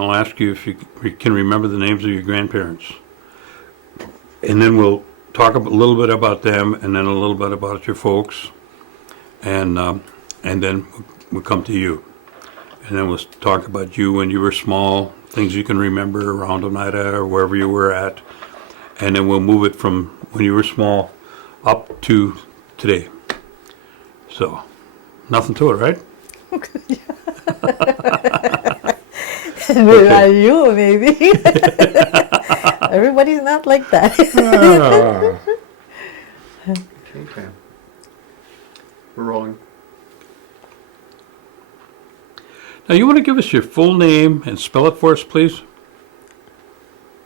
I'll ask you if you can remember the names of your grandparents. And then we'll talk a little bit about them and then a little bit about your folks. And then we'll come to you. And then we'll talk about you when you were small, things you can remember around Oneida or wherever you were at. And then we'll move it from when you were small up to today. So, nothing to it, right? Where are you, maybe? Everybody's not like that. Okay. We're rolling. Now, you want to give us your full name and spell it for us, please?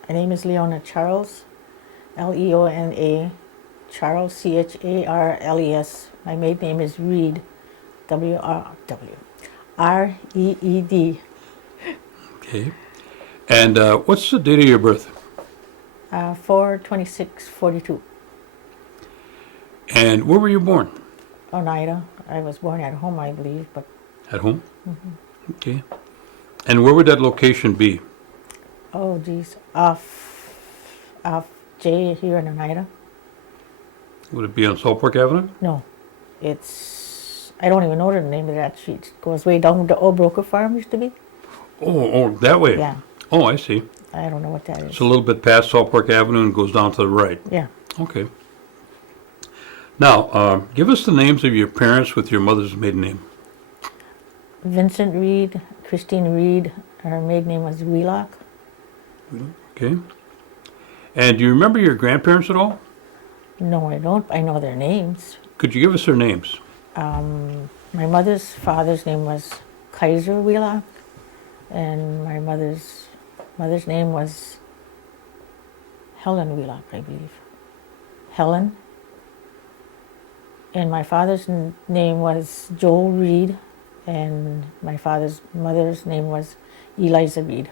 My name is Leona Charles, Leona Charles, Charles. My maiden name is Reed, Reed. Okay. And what's the date of your birth? 4/26/42. And where were you born? Oneida. I was born at home, I believe, but At home? Okay. And where would that location be? oh geez, off J here in Oneida. Would it be on Saltport Avenue? No, it's I don't even know the name of that street. It goes way down to Old Broker Farm used to be. Oh, that way. Yeah, Oh, I see. I don't know what that is. It's a little bit past Saltport Avenue and goes down to the right. Yeah, Okay. Now, give us the names of your parents with your mother's maiden name. Vincent Reed, Christine Reed. Her maiden name was Wheelock. Okay. And do you remember your grandparents at all? No, I don't. I know their names. Could you give us their names? My mother's father's name was Kaiser Wheelock, and my mother's name was Helen Wheelock, I believe. Helen. And my father's name was Joel Reed, and my mother's name was Eliza Reed.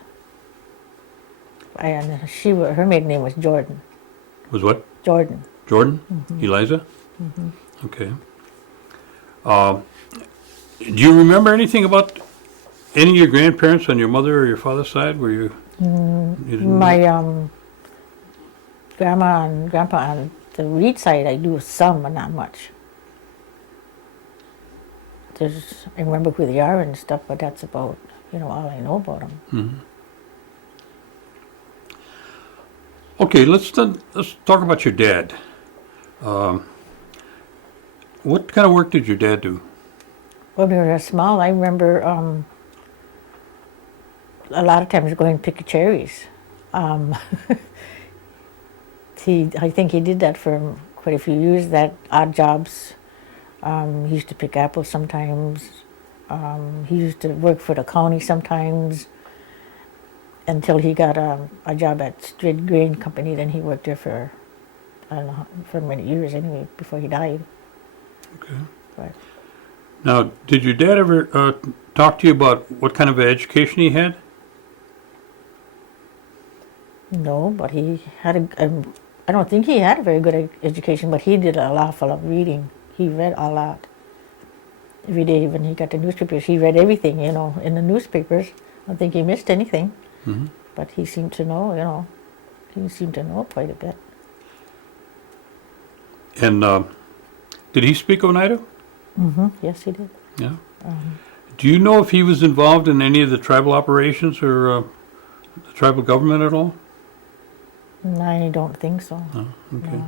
And her maiden name was Jordan. Was what? Jordan. Jordan? Eliza? Okay. Do you remember anything about any of your grandparents on your mother or your father's side? Were you? You didn't My know? grandma and grandpa on the Reed side, I do some, but not much. I remember who they are and stuff, but that's about all I know about them. Okay, let's talk about your dad. What kind of work did your dad do? When we were small, I remember a lot of times going to pick cherries. I think he did that for quite a few years. That odd jobs. He used to pick apples sometimes. He used to work for the county sometimes until he got a job at Strid Grain Company. Then he worked there for, I don't know, for many years anyway, before he died. Okay. But Now, did your dad ever talk to you about what kind of education he had? no, but he had I don't think he had a very good education, but he did an awful lot of reading. He read a lot. Every day when he got the newspapers, he read everything, in the newspapers. I don't think he missed anything. But he seemed to know, he seemed to know quite a bit. And did he speak Oneida? Yes, he did. Yeah. Do you know if he was involved in any of the tribal operations or the tribal government at all? I don't think so. No. Okay.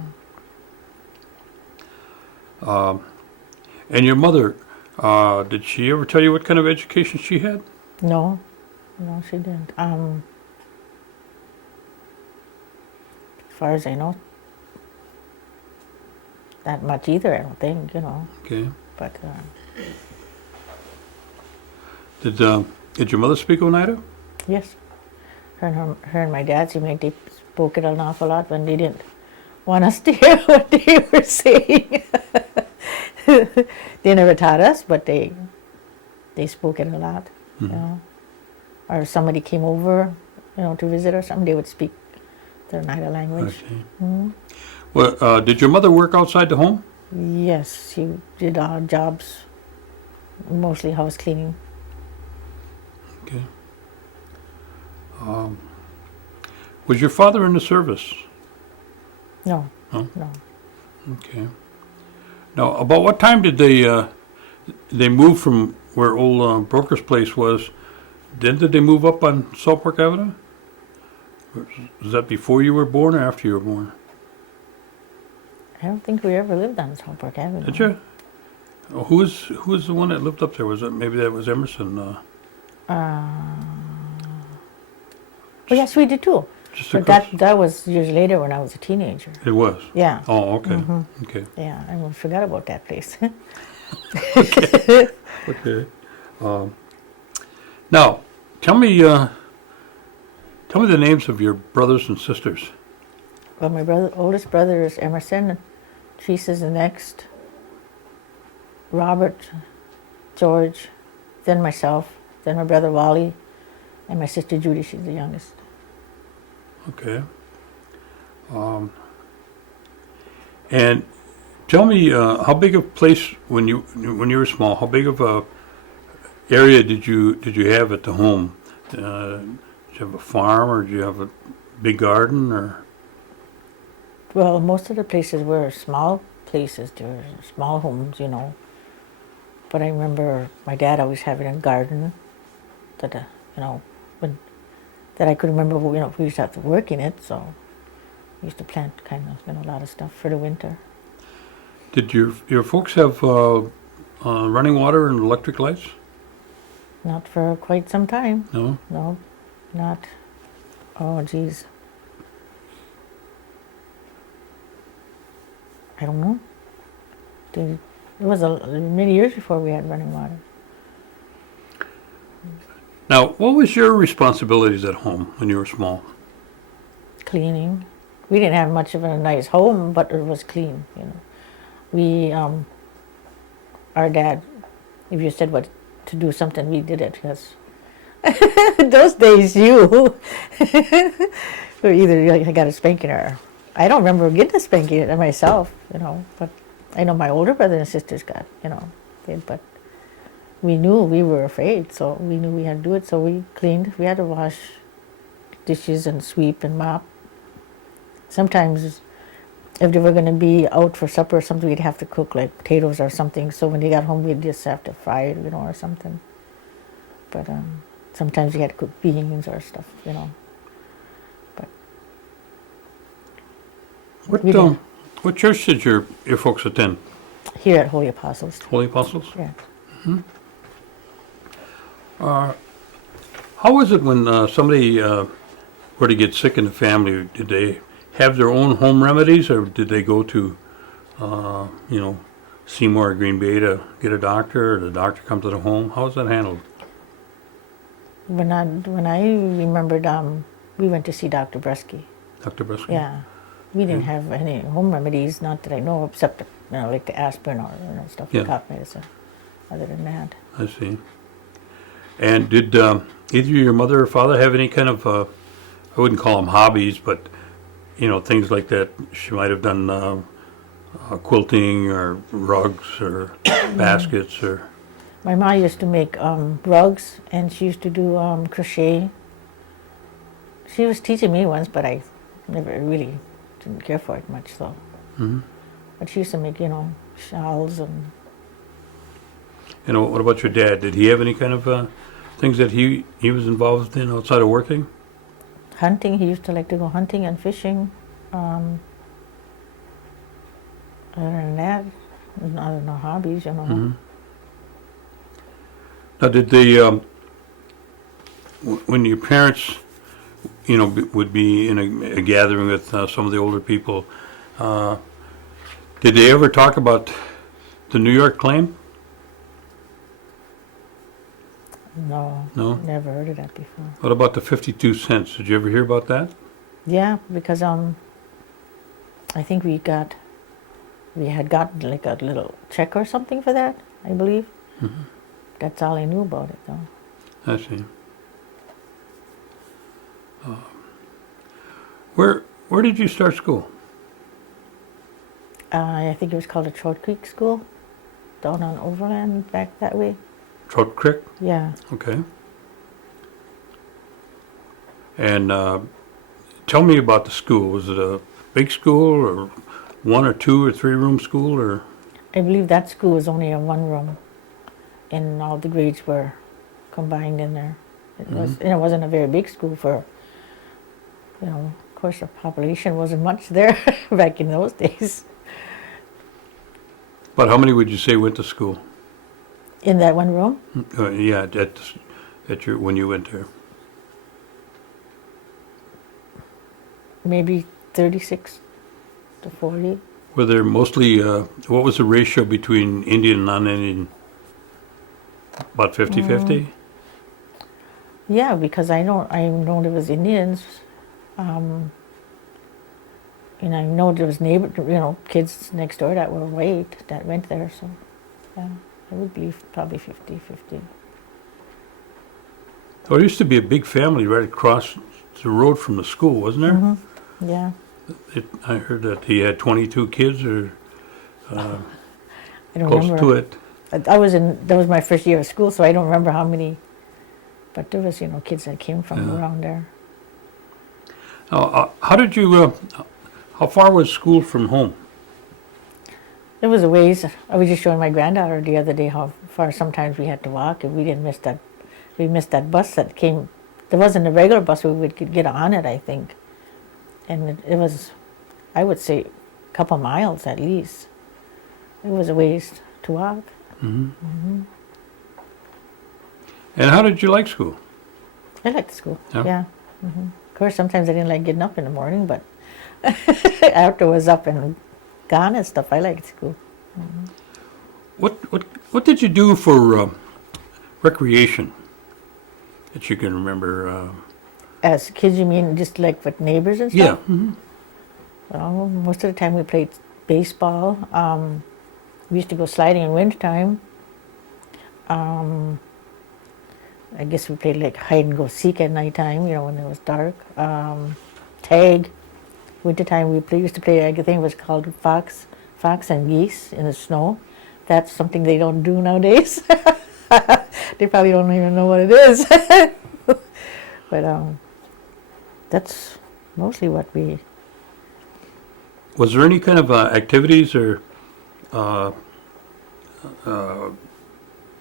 No. And your mother, did she ever tell you what kind of education she had? No, she didn't. As far as I know, not much either, I don't think, Okay. But Did your mother speak Oneida? yes, her and my dad seemed like they spoke it an awful lot when they didn't want us to hear what they were saying. They never taught us, but they spoke it a lot. Or somebody came over, to visit or something, they would speak their Oneida I language. see. Well, did your mother work outside the home? Yes, she did odd jobs, mostly house cleaning. Okay. Was your father in the service? No, No? no. Okay. Now, about what time did they move from where old Broker's place was? Did they move up on Saltport Avenue? Was that before you were born or after you were born? I don't think we ever lived on Saltport Avenue. Did you? Oh, who was the one that lived up there? Was that maybe that was Emerson? Oh, yes, we did too. Just But across. that was years later when I was a teenager. It was. Yeah. Oh, okay. Okay. Yeah, I almost forgot about that place. Okay. Now, tell me the names of your brothers and sisters. Well, my oldest brother is Emerson. Teresa's the next. Robert, George, then myself, then my brother Wally, and my sister Judy. She's the youngest. Okay. And tell me, how big a place when you were small? How big of a area did you have at the home? Did you have a farm, or did you have a big garden, or? Well, most of the places were small places. They were small homes, you know. But I remember my dad always having a garden that, that I could remember. You know, we used to have to work in it, so we used to plant kind of, a lot of stuff for the winter. Did your folks have running water and electric lights? Not for quite some time. No. No, not. Oh, geez. I don't know. It was many years before we had running water. Now, what was your responsibilities at home when you were small? Cleaning. We didn't have much of a nice home, but it was clean, you know. We, our dad, if you said what to do something, we did it, yes. Those days, you, or either I got a spanking or, I don't remember getting a spanking myself, you know, but I know my older brother and sisters got, did, but we knew we were afraid, so we knew we had to do it, so we cleaned. We had to wash dishes and sweep and mop. Sometimes, if they were going to be out for supper or something, we'd have to cook like potatoes or something, so when they got home, we'd just have to fry it, or something. But sometimes we had to cook beans or stuff, But What church did your folks attend? Here at Holy Apostles. Holy Apostles? Yeah. How was it when somebody were to get sick in the family? Did they have their own home remedies, or did they go to, Seymour or Green Bay to get a doctor, or the doctor come to the home? How was that handled? When I remembered, we went to see Dr. Bresky. Dr. Breskin? Yeah. We didn't have any home remedies, not that I know of, except, like the aspirin or, stuff like cough medicine. Other than that. I see. And did either your mother or father have any kind of, I wouldn't call them hobbies, but, things like that? She might have done quilting or rugs or baskets or... My mom used to make rugs, and she used to do crochet. She was teaching me once, but I never really didn't care for it much, so. Mm-hmm. But she used to make, shawls and... What about your dad? Did he have any kind of things that he was involved in outside of working? Hunting. He used to like to go hunting and fishing. Other than that, I don't know, hobbies, Mm-hmm. Now, did they, when your parents, would be in a gathering with some of the older people, did they ever talk about the New York claim? No. No? Never heard of that before. What about the 52 cents? Did you ever hear about that? Yeah, because I think we had gotten like a little check or something for that, I believe. Mm-hmm. That's all I knew about it, though. I see. Where did you start school? I think it was called a Trout Creek School, down on Overland, back that way. Trout Creek? Yeah. Okay. And tell me about the school. Was it a big school or 1 or 2 or 3 room school or? I believe that school was only a one room, and all the grades were combined in there. It was, and it wasn't a very big school for, of course, the population wasn't much there back in those days. But how many would you say went to school? In that one room, Yeah, at your when you went there. maybe 36 to 40. Were there mostly, what was the ratio between Indian and non-Indian? About 50-50? Yeah, because I know there was Indians, and I know there was kids next door that were white that went there. So, yeah, I would believe probably 50-50. There used to be a big family right across the road from the school, wasn't there? Mm-hmm. Yeah. I heard that he had 22 kids or I don't close remember. to it. That was my first year of school, so I don't remember how many. But there was, kids that came from around there. Now, how far was school from home? There was a ways. I was just showing my granddaughter the other day how far sometimes we had to walk, and we didn't miss that. We missed that bus that came. There wasn't a regular bus. We would get on it, I think, and it was, I would say, a couple miles at least. It was a ways to walk. And how did you like school? I liked school. Yeah? Yeah. Of course, sometimes I didn't like getting up in the morning, but after I was up and gone and stuff, I liked school. What did you do for recreation that you can remember? As kids, you mean just like with neighbors and Yeah. stuff? Well, most of the time we played baseball. We used to go sliding in wintertime. I guess we played like hide and go seek at nighttime, when it was dark. Tag. Wintertime we used to play, I think it was called fox and geese in the snow. That's something they don't do nowadays. They probably don't even know what it is. But that's mostly what we. Was there any kind of activities or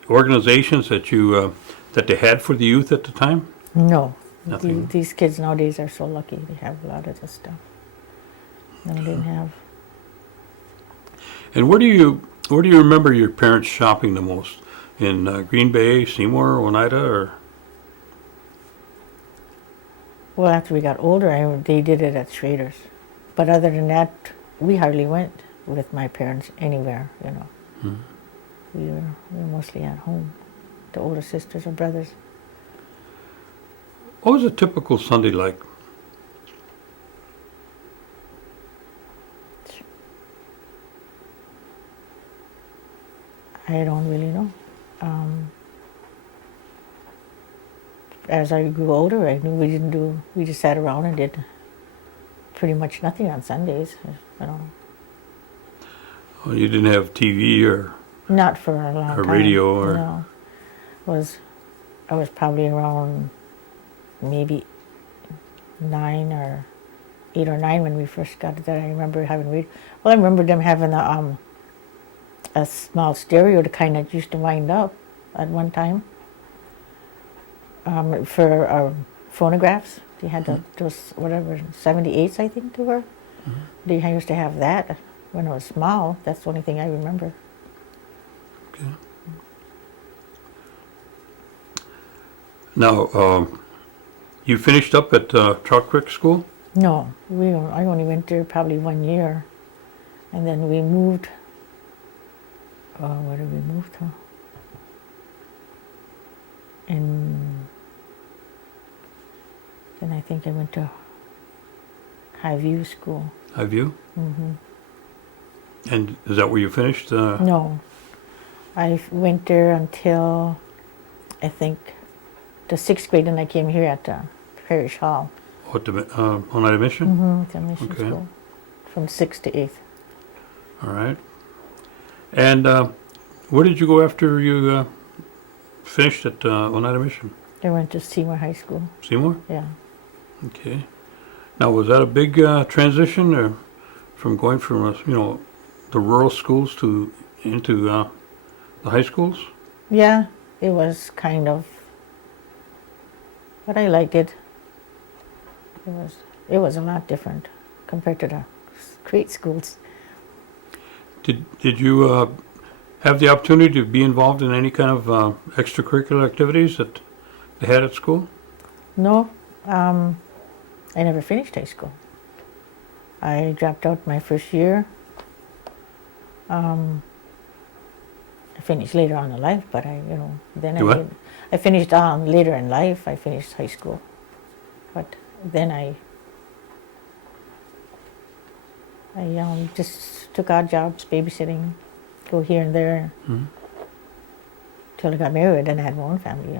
organizations that they had for the youth at the time? No. Nothing. These kids nowadays are so lucky. They have a lot of this stuff. No, they didn't have. And where do you remember your parents shopping the most? In Green Bay, Seymour, Oneida, or? Well, after we got older, they did it at Schrader's. But other than that, we hardly went with my parents anywhere, We were mostly at home, the older sisters or brothers. What was a typical Sunday like? I don't really know. As I grew older, I knew we just sat around and did pretty much nothing on Sundays. Oh, you didn't have TV or Not for a long time. radio or? No. I was probably around maybe 8 or 9 when we first got there. I remember having radio. Well, I remember them having a small stereo, the kind that used to wind up at one time. For phonographs, they had those whatever 78s, I think they were. They used to have that when I was small. That's the only thing I remember. Okay. Now, you finished up at Trout Creek School? No, I only went there probably 1 year, and then we moved. Where did we move to? Then I think I went to Highview School. Highview? And is that where you finished? No, I went there until I think the 6th grade, and I came here at Parish Hall. What, Oneida Mission? The mission Okay. school, from 6th to 8th. All right. And where did you go after you finished at Oneida Mission? I went to Seymour High School. Seymour? Yeah. Okay. Now, was that a big transition from going from, the rural schools into the high schools? Yeah, it was kind of, but I liked it. It was a lot different compared to the great schools. Did you have the opportunity to be involved in any kind of extracurricular activities that they had at school? No, I never finished high school. I dropped out my first year. I finished later on in life, but then You what? I finished later in life. I finished high school, but then I just took odd jobs, babysitting, go here and there, Mhm. till I got married. Then I had my own family,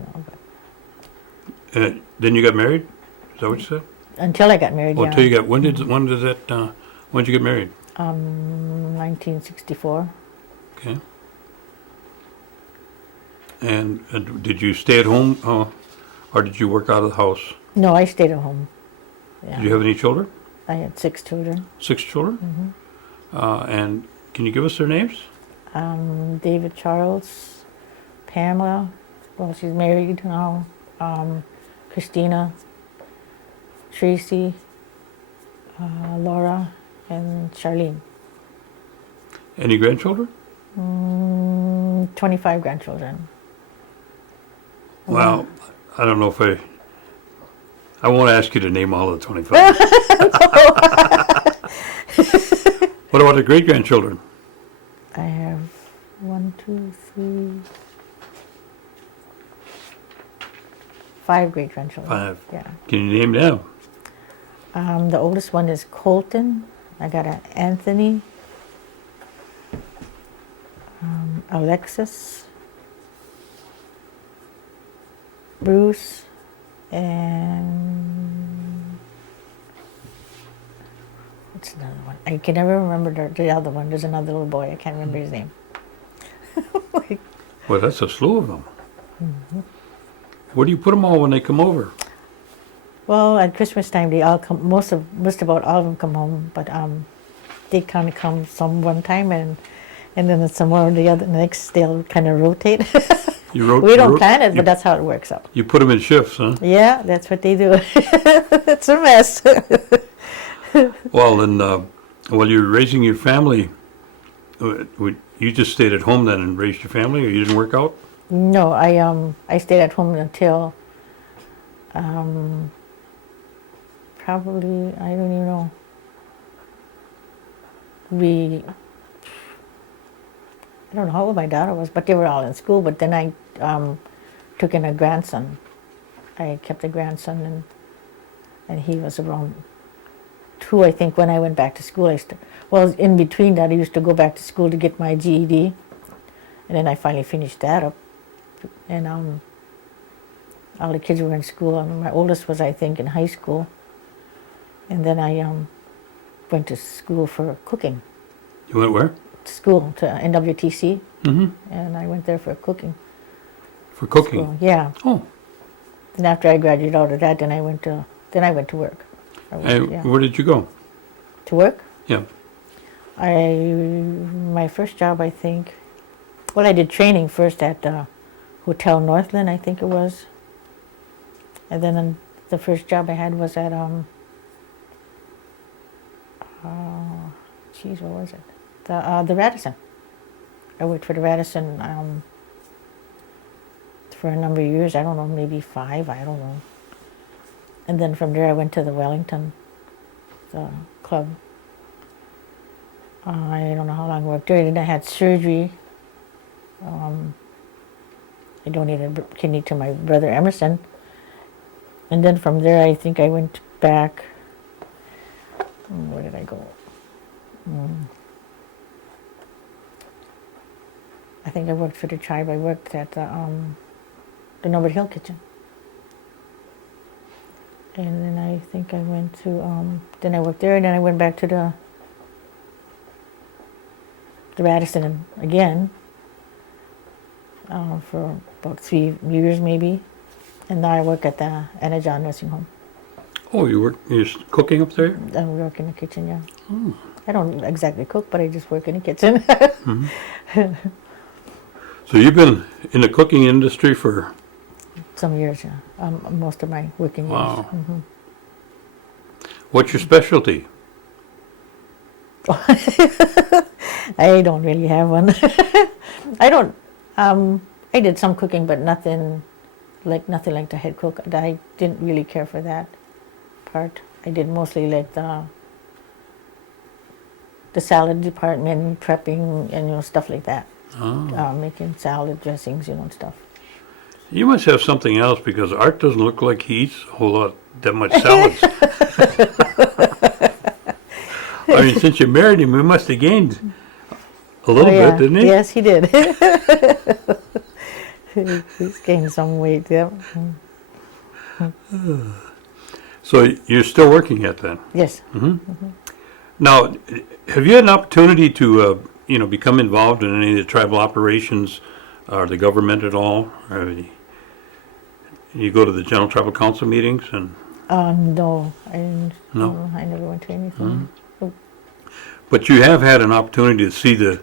But Then you got married? Is that what you said? until I got married, Oh, yeah. until you got, when did you get married? 1964. Okay. And did you stay at home, or did you work out of the house? No, I stayed at home. Yeah. Did you have any children? I had 6 children. 6 children? Mm-hmm. And can you give us their names? David Charles, Pamela, well, she's married now, Christina, Tracy, Laura, and Charlene. Any grandchildren? 25 grandchildren. Well, I don't know if I won't ask you to name all the 25. What about the great-grandchildren? I have 1, 2, 3, 5 great grandchildren. 5. Yeah. Can you name them? The oldest one is Colton. I got an Anthony, Alexis, Bruce, and what's another one? I can never remember the other one. There's another little boy. I can't remember his name. Well, that's a slew of them. Where do you put them all when they come over? Well, at Christmas time, they all come. Most about all of them come home, but they kind of come some one time, and then some more the other next. They'll kind of rotate. We don't plan it, but that's how it works out. You put them in shifts, huh? Yeah, that's what they do. It's a mess. Well, and while you're raising your family, you just stayed at home then and raised your family, or you didn't work out? No, I stayed at home until probably, I don't even know. I don't know how old my daughter was, but they were all in school. But then I took in a grandson. I kept a grandson, and he was around 2, I think, when I went back to school. Well, in between that, I used to go back to school to get my GED, and then I finally finished that up. And all the kids were in school. My oldest was, I think, in high school. And then I went to school for cooking. You went where? School to NWTC, Mm-hmm. and I went there for cooking. For cooking? School. Yeah. Oh. Then after I graduated out of that, then I went to work. And Yeah. where did you go? To work? Yeah. My first job, I think, well, I did training first at Hotel Northland, I think it was. And then the first job I had was at, what was it? The Radisson. I worked for the Radisson for a number of years. I don't know, maybe 5, I don't know. And then from there I went to the Wellington, the club. I don't know how long I worked there. Then I had surgery. I donated a kidney to my brother Emerson. And then from there I think I went back. Where did I go? I think I worked for the tribe. I worked at the Norbert Hill Kitchen. And then I think I went to, then I worked there, and then I went back to the Radisson again for about 3 years maybe. And now I work at the Anna John Nursing Home. Oh, you're cooking up there? I work in the kitchen, yeah. I don't exactly cook, but I just work in the kitchen. So you've been in the cooking industry for, Some years, yeah. Most of my working years. wow. What's your specialty? I don't really have one. I don't. I did some cooking, but nothing like the head cook. I didn't really care for that part. I did mostly like the salad department, prepping, and stuff like that. Oh. Making salad dressings, and stuff. You must have something else because Art doesn't look like he eats a whole lot, that much salads. I mean, since you married him, he must have gained a little bit, didn't he? Yes, he did. He's gained some weight, yeah. So you're still working at that? Yes. Now, have you had an opportunity to, become involved in any of the tribal operations or the government at all? Or you go to the General Tribal Council meetings and? No, No? I never went to anything. But you have had an opportunity to see the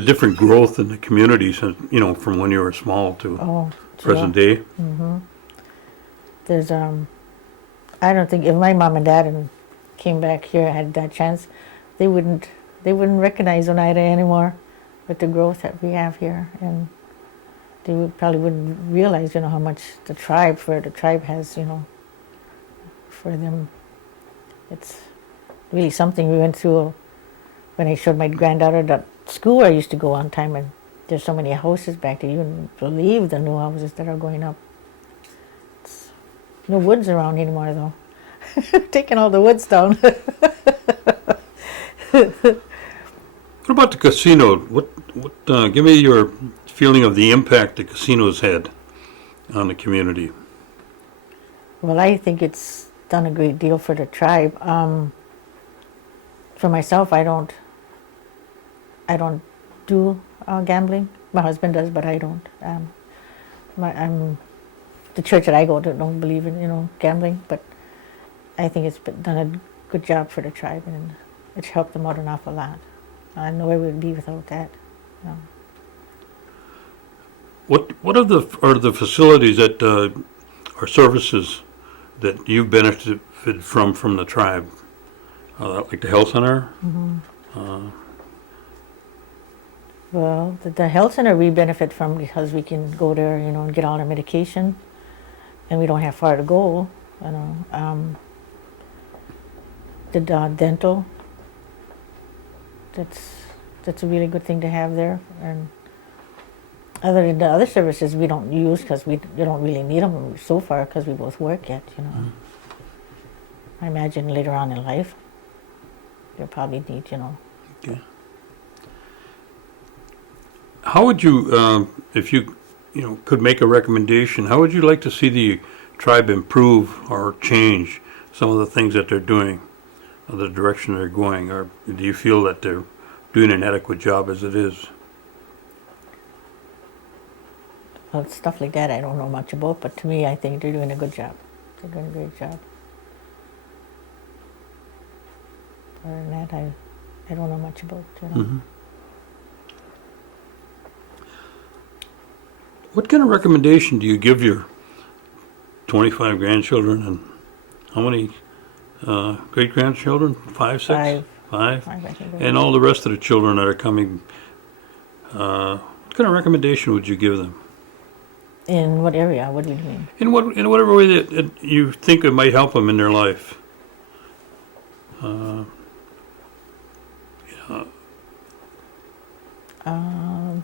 different growth in the community since, from when you were small to Oh, present sure. day. There's I don't think if my mom and dad came back here and had that chance, they wouldn't recognize Oneida anymore with the growth that we have here, and they probably wouldn't realize how much the tribe has for them. It's really something we went through when I showed my granddaughter that school I used to go on time, and there's so many houses back there. You wouldn't believe the new houses that are going up. It's no woods around anymore, though. Taking all the woods down. What about the casino? Give me your feeling of the impact the casinos had on the community. Well, I think it's done a great deal for the tribe. For myself, I don't do gambling. My husband does, but I don't. The church that I go to don't believe in gambling, but I think it's done a good job for the tribe, and it's helped them out an awful lot. I know where we'd be without that. What are the facilities that or services that you've benefited from the tribe? Like the health center? Well, the health center we benefit from because we can go there, and get all our medication, and we don't have far to go. The dental. That's a really good thing to have there. And other than the other services we don't use because we don't really need them so far because we both work yet. I imagine later on in life they'll probably need. Okay. How would you, if you could make a recommendation, how would you like to see the tribe improve or change some of the things that they're doing, or the direction they're going, or do you feel that they're doing an adequate job as it is? Well, stuff like that I don't know much about, but to me I think they're doing a good job. They're doing a great job. Other than that, I don't know much about. What kind of recommendation do you give your 25 grandchildren and how many great-grandchildren? 5, 6? 5. Five? I think. And all the rest of the children that are coming, what kind of recommendation would you give them? In what area? What do you mean? In whatever way that you think it might help them in their life. The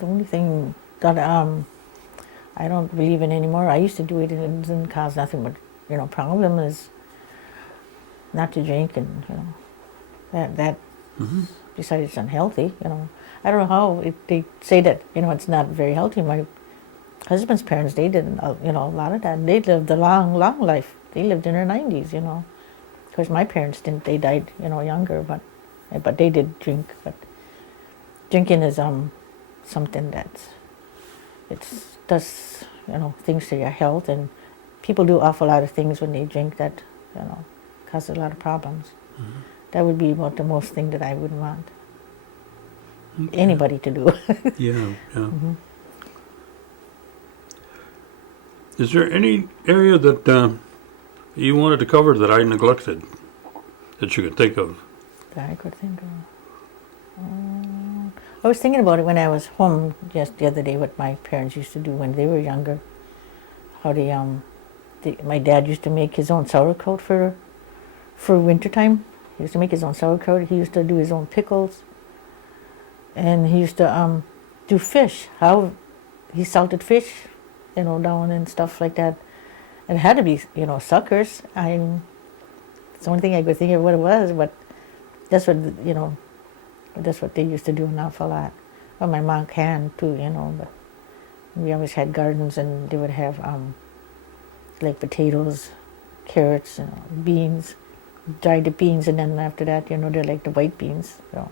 only thing that I don't believe in anymore. I used to do it, and it didn't cause nothing but problem is not to drink, and that besides it's unhealthy. I don't know how they say that it's not very healthy. My husband's parents, they didn't a lot of that. They lived a long life. They lived in their 90s. Of course, my parents didn't. They died younger, but they did drink. But drinking is something does things to your health, and people do awful lot of things when they drink that you know, causes a lot of problems. That would be about the most thing that I would want anybody to do. Yeah, yeah. Is there any area that you wanted to cover that I neglected, that you could think of? That I could think of. I was thinking about it when I was home just the other day, what my parents used to do when they were younger. How my dad used to make his own sauerkraut for wintertime. He used to make his own sauerkraut. He used to do his own pickles. And he used to do fish. How he salted fish, you know, down and stuff like that. And it had to be, you know, suckers. It's the only thing I could think of what it was, but that's what, you know, that's what they used to do an awful lot. Well, my mom can too, you know, but we always had gardens, and they would have like potatoes, carrots, you know, beans, dried the beans, and then after that, you know, they're like the white beans. So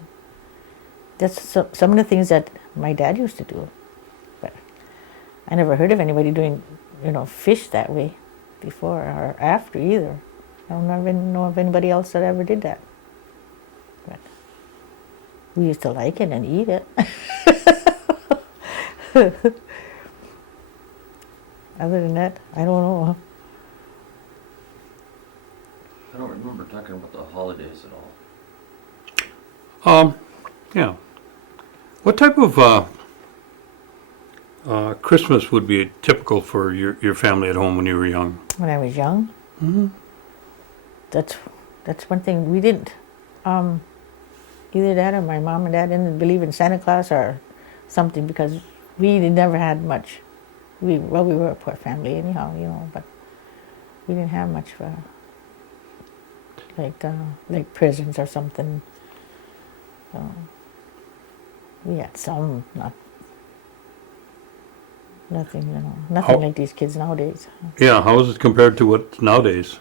that's some of the things that my dad used to do. But I never heard of anybody doing, you know, fish that way before or after either. I don't even know of anybody else that ever did that. But we used to like it and eat it. Other than that, I don't know. I don't remember talking about the holidays at all. Yeah. What type of Christmas would be typical for your family at home when you were young? When I was young, that's one thing we didn't. Either that or my mom and dad didn't believe in Santa Claus or something, because we never had much. We were a poor family anyhow, you know, but we didn't have much for like presents or something. So we had some, nothing, you know, nothing like these kids nowadays. Yeah, how is it compared to what nowadays?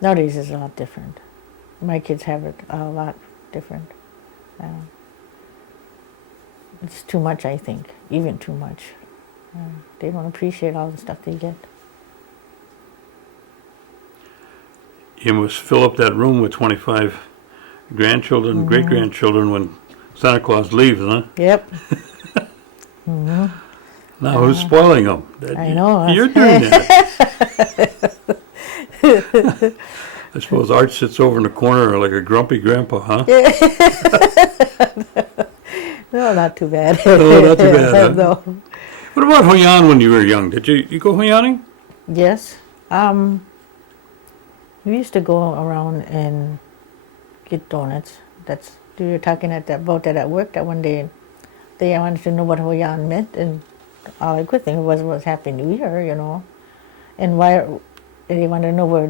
Nowadays is a lot different. My kids have it a lot different. It's too much, I think, even too much. They don't appreciate all the stuff they get. You must fill up that room with 25 grandchildren, great-grandchildren when Santa Claus leaves, huh? Yep. Now who's spoiling them? I know. You're doing that. I suppose Art sits over in the corner like a grumpy grandpa, huh? No, not too bad. No, not too bad, huh? No. What about Hoyan when you were young? Did you go Hoyaning? Yes. We used to go around and get donuts. We were talking about that at work that one day. They wanted to know what Hoyan meant, and all I could think was Happy New Year, you know. And why they wanted to know where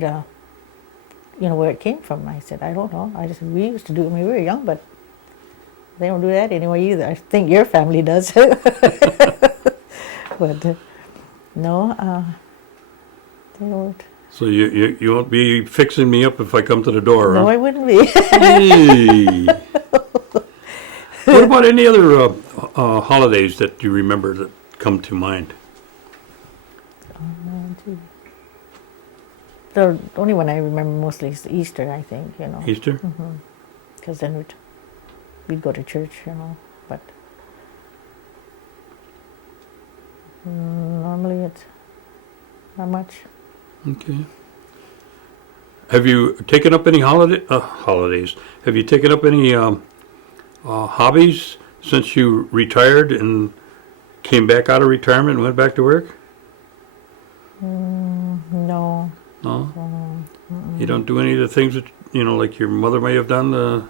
it came from. I said, I don't know. I just said, we used to do it when we were young, but they don't do that anymore either. I think your family does. But no, they don't. So you won't be fixing me up if I come to the door, No, huh? I wouldn't be. Hey. What about any other holidays that you remember that come to mind? The only one I remember mostly is Easter, I think, you know. Easter? Because then we'd go to church, you know. But normally it's not much. Okay. Have you taken up any holidays? Have you taken up any hobbies since you retired and came back out of retirement and went back to work? No. No? You don't do any of the things that, like your mother may have done?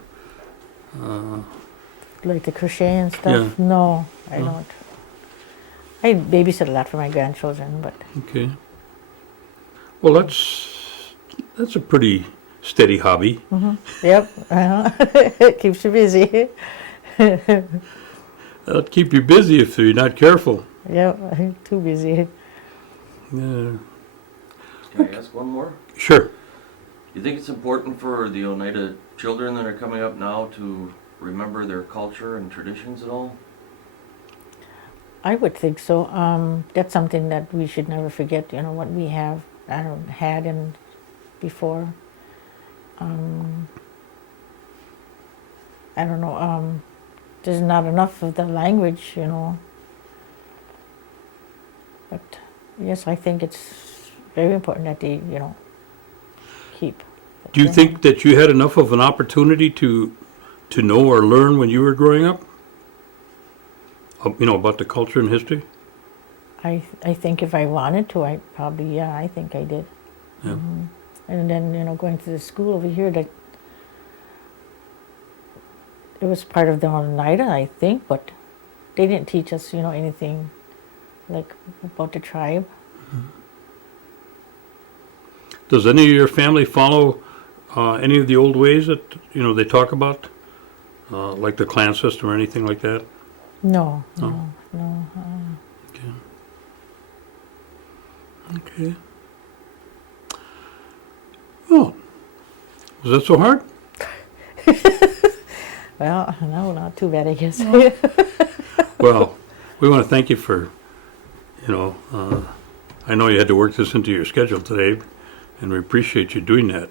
Like the crochet and stuff? Yeah. No, I don't. I babysit a lot for my grandchildren, but Okay. Well, that's a pretty steady hobby. yep, it keeps you busy. That'll keep you busy if you're not careful. Yep, too busy. Yeah. Can I ask one more? Sure. You think it's important for the Oneida children that are coming up now to remember their culture and traditions at all? I would think so. That's something that we should never forget, what we have had and before. I don't know, there's not enough of the language, but yes, I think it's very important that they, keep. Do you think that you had enough of an opportunity to know or learn when you were growing up? About the culture and history? I think if I wanted to, I probably, yeah, I think I did. Yeah. And then, going to the school over here, that it was part of the Oneida, I think, but they didn't teach us, anything like about the tribe. Does any of your family follow any of the old ways that, they talk about? Like the clan system or anything like that? No, No? no. Okay. Okay. Oh, was that so hard? Well, no, not too bad, I guess. Well, we want to thank you for, I know you had to work this into your schedule today, and we appreciate you doing that.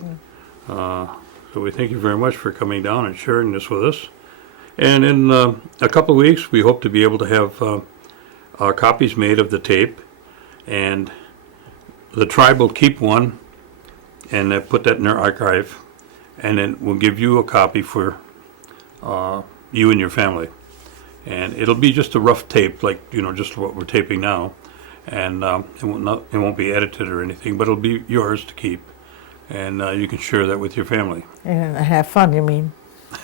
So we thank you very much for coming down and sharing this with us. And in a couple of weeks, we hope to be able to have copies made of the tape, and the tribe will keep one and put that in their archive, and then we'll give you a copy for you and your family. And it'll be just a rough tape, like, just what we're taping now, and it won't be edited or anything, but it'll be yours to keep, and you can share that with your family. And have fun, you mean?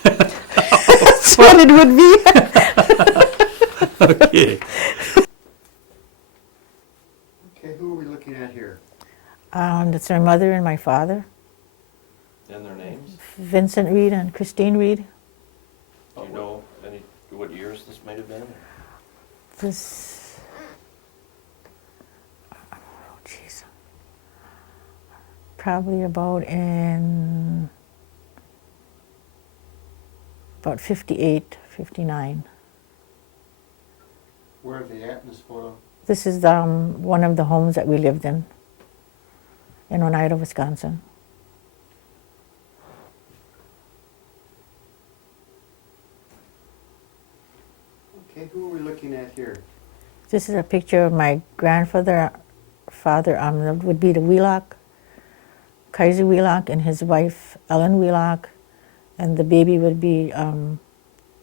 That's what it would be. Okay. Okay, who are we looking at here? That's my mother and my father, And their names? Vincent Reed and Christine Reed. Do you know what years this might have been? This, oh jeez, probably about 58, 59. Where are they at in this photo? This is one of the homes that we lived in Oneida, Wisconsin. Okay, who are we looking at here? This is a picture of my father, that would be the Wheelock, Kaiser Wheelock, and his wife, Ellen Wheelock, and the baby would be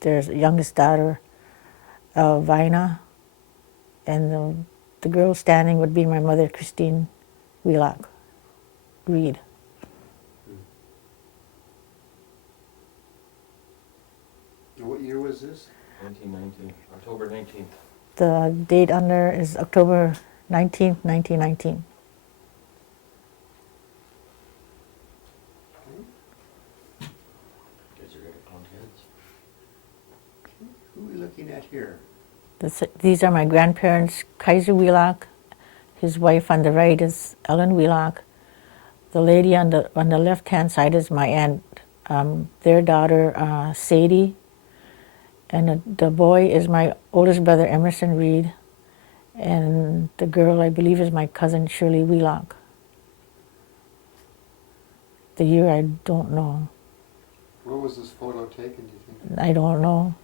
their youngest daughter, Vina, and the girl standing would be my mother, Christine Wheelock Reed. And what year was this? 1919, October 19th. The date on there is October 19th, 1919. Guys are gonna count heads. Who are we looking at here? These are my grandparents, Kaiser Wheelock. His wife on the right is Ellen Wheelock. The lady on the left-hand side is my aunt, their daughter, Sadie. And the boy is my oldest brother, Emerson Reed. And the girl, I believe, is my cousin, Shirley Wheelock. The year, I don't know. Where was this photo taken, do you think? I don't know.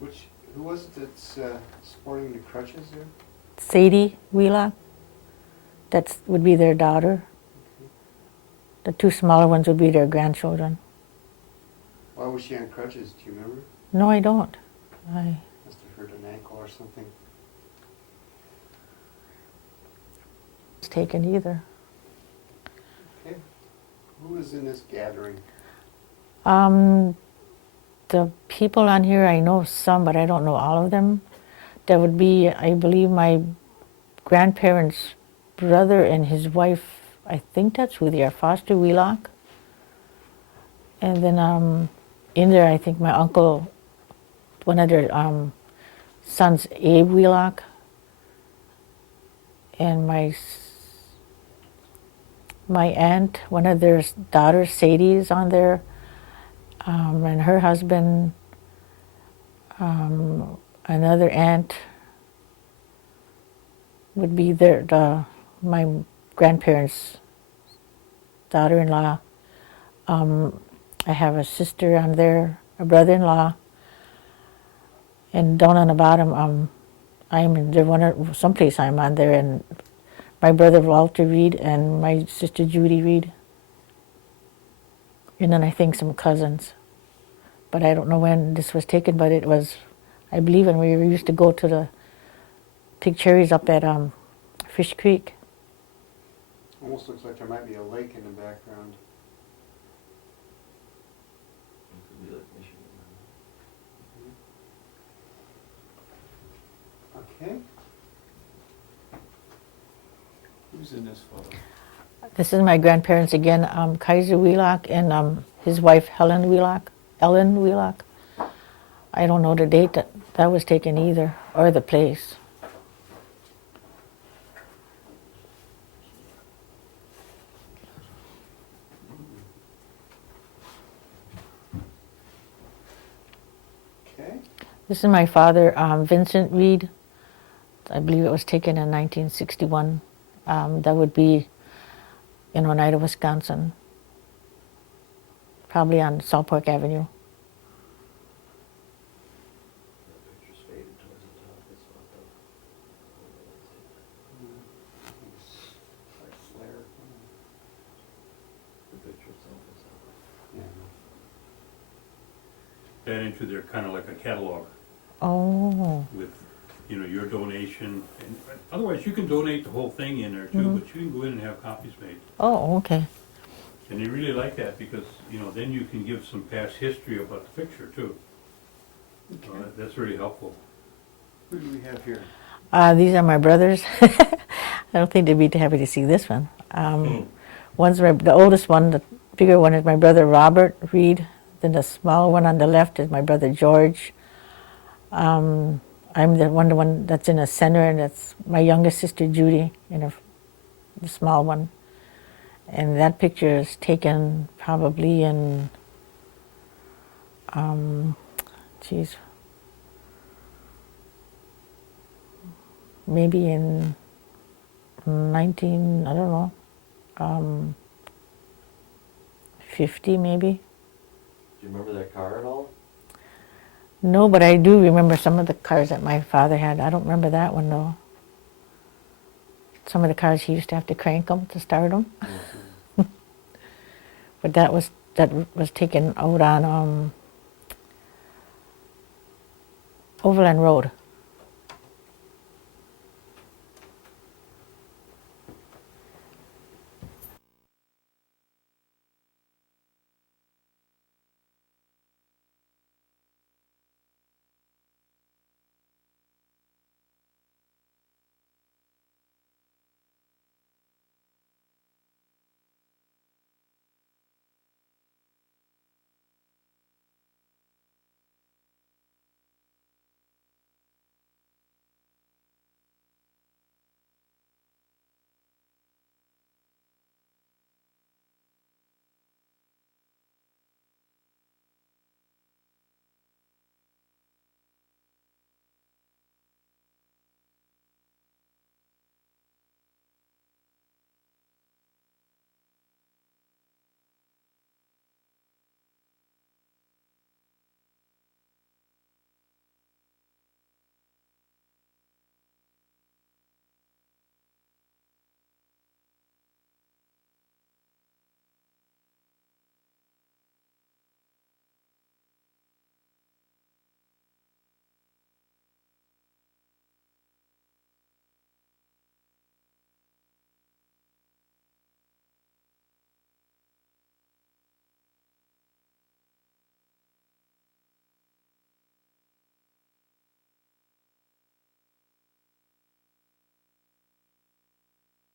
Who was it that's sporting the crutches there? Sadie Wheelock. That would be their daughter. The two smaller ones would be their grandchildren. Why was she on crutches, do you remember? No, I don't. I Must have hurt an ankle or something. was taken either. Okay. Who was in this gathering? The people on here, I know some, but I don't know all of them. That would be, I believe, my grandparents' brother and his wife. I think that's who they are, Foster Wheelock. And then in there, I think my uncle, one of their sons, Abe Wheelock, and my aunt, one of their daughters, Sadie, is on there. And her husband, another aunt, would be my grandparents' daughter-in-law. I have a sister on there, a brother-in-law, and down on the bottom, I'm in there someplace I'm on there, and my brother Walter Reed and my sister Judy Reed, and then I think some cousins, but I don't know when this was taken. But it was, I believe, when we used to go to the pick cherries up at Fish Creek. Almost looks like there might be a lake in the background. It could be like Michigan. Okay. Who's in this photo? This is my grandparents again, Kaiser Wheelock and his wife Ellen Wheelock. I don't know the date that was taken either, or the place. Okay. This is my father, Vincent Reed. I believe it was taken in 1961. That would be in Oneida, Wisconsin, probably on Southpark Avenue. That picture's faded towards the top. It's not It's like flare. the picture itself is not. Yeah. That into there kind of like a catalog Oh, with, your donation. And otherwise, you can donate the whole thing in there too, but you can go in and have copies made. oh, okay. And they really like that because, then you can give some past history about the picture too. So that's really helpful. Who do we have here? These are my brothers. I don't think they'd be happy to see this one. The oldest one, the bigger one, is my brother Robert Reed. Then the smaller one on the left is my brother George. I'm the one that's in the center, and that's my youngest sister Judy, the small one. And that picture is taken probably in, maybe in 19, I don't know, 50 maybe. Do you remember that car at all? No, but I do remember some of the cars that my father had. I don't remember that one though. Some of the cars he used to have to crank them to start them. But that was taken out on Overland Road.